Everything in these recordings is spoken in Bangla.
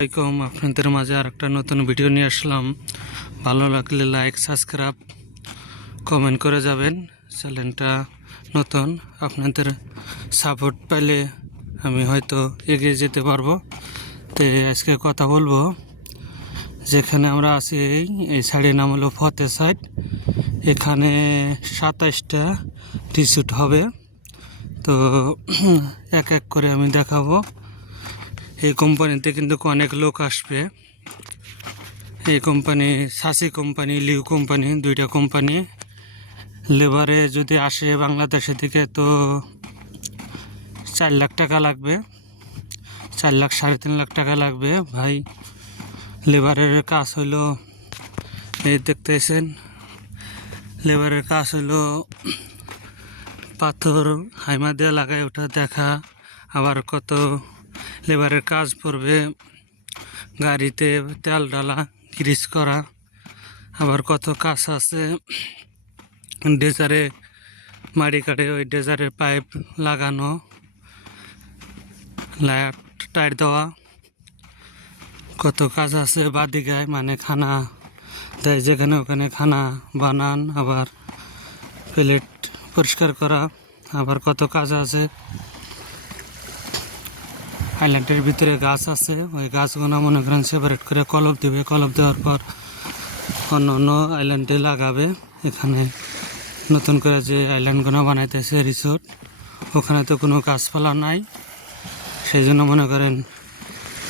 আসসালামাইকুম আপনাদের মাঝে আর একটা নতুন ভিডিও নিয়ে আসলাম। ভালো লাগলে লাইক সাবস্ক্রাইব কমেন্ট করে যাবেন। চ্যানেলটা নতুন, আপনাদের সাপোর্ট পেলে আমি হয়তো এগিয়ে যেতে পারব। তো আজকে কথা বলব, যেখানে আমরা আছি এই সাইডের নাম হলো ফতে সাইড এখানে সাতাইশটা টিস্যুট হবে। তো এক এক করে আমি দেখাবো। এই কোম্পানিতে কিন্তু অনেক লোক আসবে। এই কোম্পানি, সাসি কোম্পানি, লিউ কোম্পানি, দুইটা কোম্পানি। লেবারে যদি আসে বাংলাদেশের থেকে তো চার লাখ টাকা লাগবে। চার লাখ, সাড়ে তিন লাখ টাকা লাগবে। ভাই, লেবারের কাজ হইল, এই দেখতেছেন, লেবারের কাজ হলো পাথর হাইমা দিয়ে লাগায় ওটা দেখা, আবার কত লেবারের কাজ পড়বে, গাড়িতে তেল ডালা গ্রিস করা, আবার কত কাজ আছে। ডেজারে মাড়ি কাটে, ওই ডেজারের পাইপ লাগানো, লাইট টাইট দেওয়া। কত কাজ আছে বাদিগায় মানে খানা দেয় যেখানে ওখানে খানা বানান, আবার প্লেট পরিষ্কার করা, আবার কত কাজ আছে। আইল্যান্ডের ভিতরে গাছ আছে। ওই গাছগুলো মনে করেন সেপারেট করে কলপ দিবে। কলপ দেওয়ার পর অন্য অন্য আইল্যান্ডে লাগাবে। এখানে নতুন করে যে আইল্যান্ডগুলো বানাইতেছে রিসোর্ট ওখানে তো কোনো গাছপালা নাই। সেই জন্য মনে করেন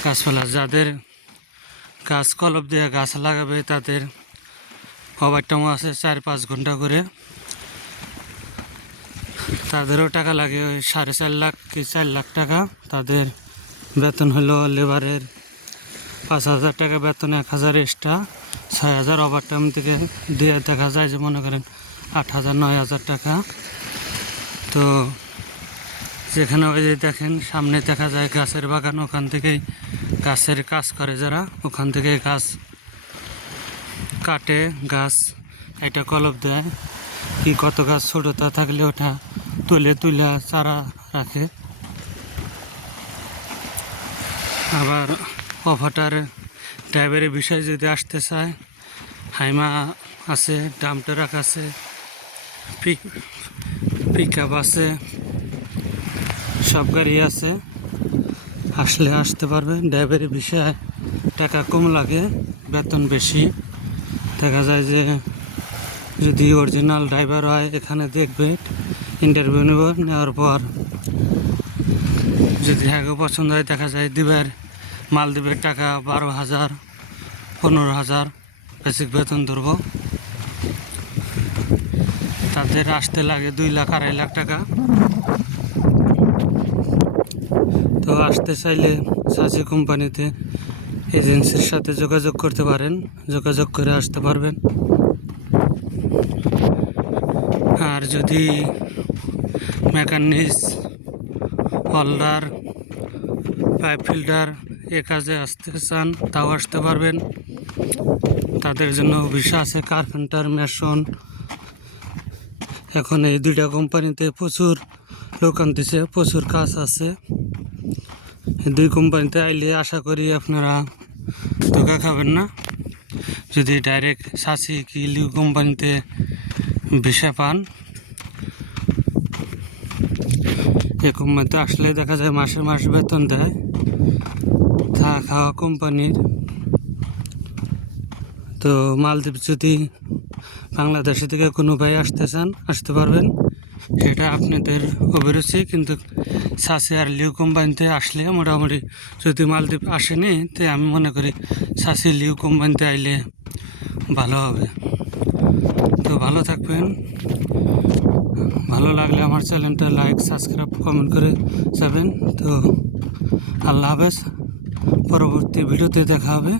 গাছপালা, যাদের গাছ কলপ দিয়ে গাছ লাগাবে, তাদের ওভারটাইম আছে চার পাঁচ ঘণ্টা করে। তাদেরও টাকা লাগে ওই সাড়ে চার লাখ কি চার লাখ টাকা। তাদের বেতন হলো লেবারের পাঁচ হাজার টাকা, বেতন এক হাজার এক্সট্রা ছয় হাজার ওভার টাইম থেকে দিয়ে দেখা যায় যে মনে করেন আট হাজার, নয় হাজার টাকা। তো যেখানে ওই যে দেখেন, সামনে দেখা যায় গাছের বাগান, ওখান থেকেই গাছের কাজ করে যারা। ওখান থেকে গাছ কাটে, গাছ একটা কলপ দেয়। কি কত গাছ ছোটোটা থাকলে ওটা তুলে তুলে চারা রাখে। আবার অফাটার ড্রাইভারের বিষয়ে যদি আসতে চায়, হাইমা আছে ডাম ট্রাক আছে, পিক পিক আপ আছে, সব গাড়ি আছে, আসলে আসতে পারবে। ড্রাইভারের বিষয়ে টাকা কম লাগে, বেতন বেশি। দেখা যায় যে যদি অরিজিনাল ড্রাইভার হয়, এখানে দেখবে ইন্টারভিউ নেব নেওয়ার পর যদি হ্যাঁ পছন্দ হয়, দেখা যায় দিবার মাল দিবে টাকা বারো হাজার, পনেরো হাজার বেসিক বেতন ধরবো। তাদের আসতে লাগে দুই লাখ আড়াই লাখ টাকা। তো আসতে চাইলে সাসি কোম্পানিতে এজেন্সির সাথে যোগাযোগ করতে পারেন, যোগাযোগ করে আসতে পারবেন। আর যদি মেকানিক্স হোল্ডার পাইপ ফিল্টার এ কাজে আসতে চান, তাও আসতে পারবেন। তাদের জন্য ভিসা আছে কার্পেন্টার মেশন এখন এই দুইটা কোম্পানিতে প্রচুর লোক আনতেছে, প্রচুর কাজ আছে। দুই কোম্পানিতে আইলে আশা করি আপনারা ধোকা খাবেন না। যদি ডাইরেক্ট সাসি কি লিউ কোম্পানিতে ভিসা পান এই কোম্পানিতে আসলে দেখা যায় মাসে মাস বেতন দেয়। থাকা খাওয়া কোম্পানির। তো মালদ্বীপ যদি বাংলাদেশে থেকে কোনো ভাই আসতে চান, আসতে পারবেন। সেটা আপনাদের অভিরুচি, কিন্তু সাসি আর লিউ কোম্পানিতে আসলে মোটামুটি যদি মালদ্বীপ আসেনি, তো আমি মনে করি সাসি লিউ কোম্পানিতে আইলে ভালো হবে। তো ভালো থাকবেন। ভালো লাগলে আমার চ্যানেলটা লাইক, সাবস্ক্রাইব, কমেন্ট করে যাবেন। তো আল্লাহ হাফেজ, পরবর্তী ভিডিওতে দেখা হবে।